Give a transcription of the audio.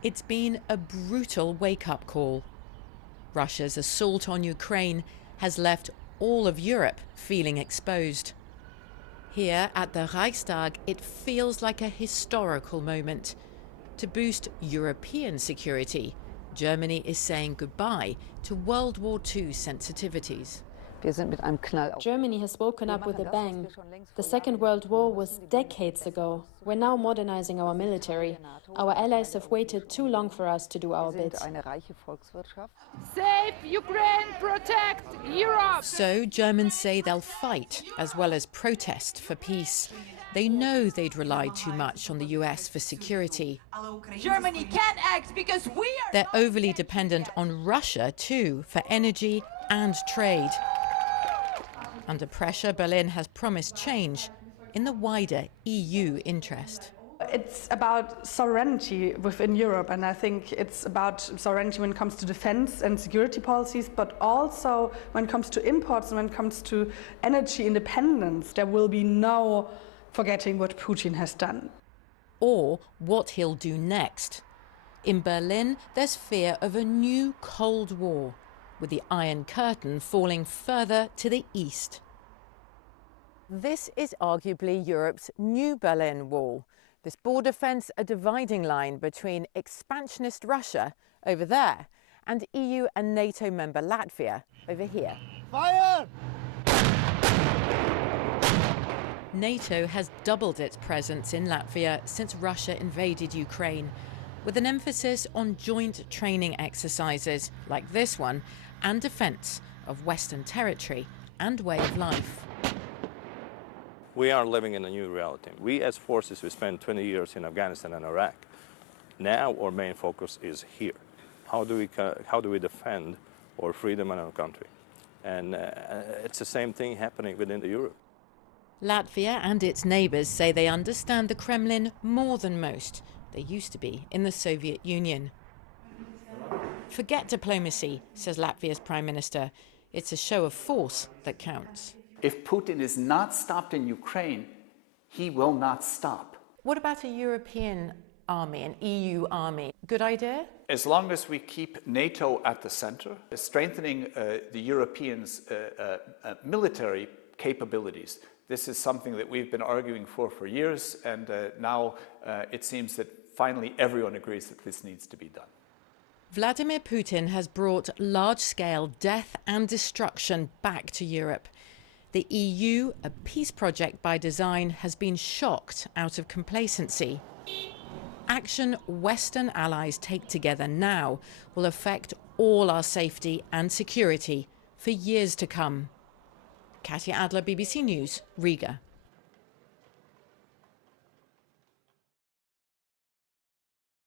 It's been a brutal wake-up call. Russia's assault on Ukraine has left all of Europe feeling exposed. Here at the Reichstag, it feels like a historical moment. To boost European security, Germany is saying goodbye to World War II sensitivities. Germany has woken up with a bang. The Second World War was decades ago. We're now modernizing our military. Our allies have waited too long for us to do our bit. Save Ukraine, protect Europe! So Germans say they'll fight as well as protest for peace. They know they'd relied too much on the US for security. Germany can't act because we are... They're overly dependent on Russia too for energy and trade. Under pressure, Berlin has promised change in the wider EU interest. It's about sovereignty within Europe, and I think it's about sovereignty when it comes to defense and security policies, but also when it comes to imports and when it comes to energy independence. There will be no forgetting what Putin has done. Or what he'll do next. In Berlin, there's fear of a new Cold War, with the Iron Curtain falling further to the east. This is arguably Europe's new Berlin Wall. This border fence a dividing line between expansionist Russia over there and EU and NATO member Latvia over here. Fire! NATO has doubled its presence in Latvia since Russia invaded Ukraine, with an emphasis on joint training exercises like this one and defence of Western territory and way of life. We are living in a new reality. We as forces, we spent 20 years in Afghanistan and Iraq. Now our main focus is here. How do we defend our freedom and our country? And it's the same thing happening within Europe. Latvia and its neighbours say they understand the Kremlin more than most. They used to be in the Soviet Union. Forget diplomacy, says Latvia's Prime Minister. It's a show of force that counts. If Putin is not stopped in Ukraine, he will not stop. What about a European army, an EU army? Good idea? As long as we keep NATO at the center, strengthening the Europeans' military capabilities. This is something that we've been arguing for years, and now it seems that finally everyone agrees that this needs to be done. Vladimir Putin has brought large-scale death and destruction back to Europe. The EU, a peace project by design, has been shocked out of complacency. Action Western allies take together now will affect all our safety and security for years to come. Katja Adler, BBC News, Riga.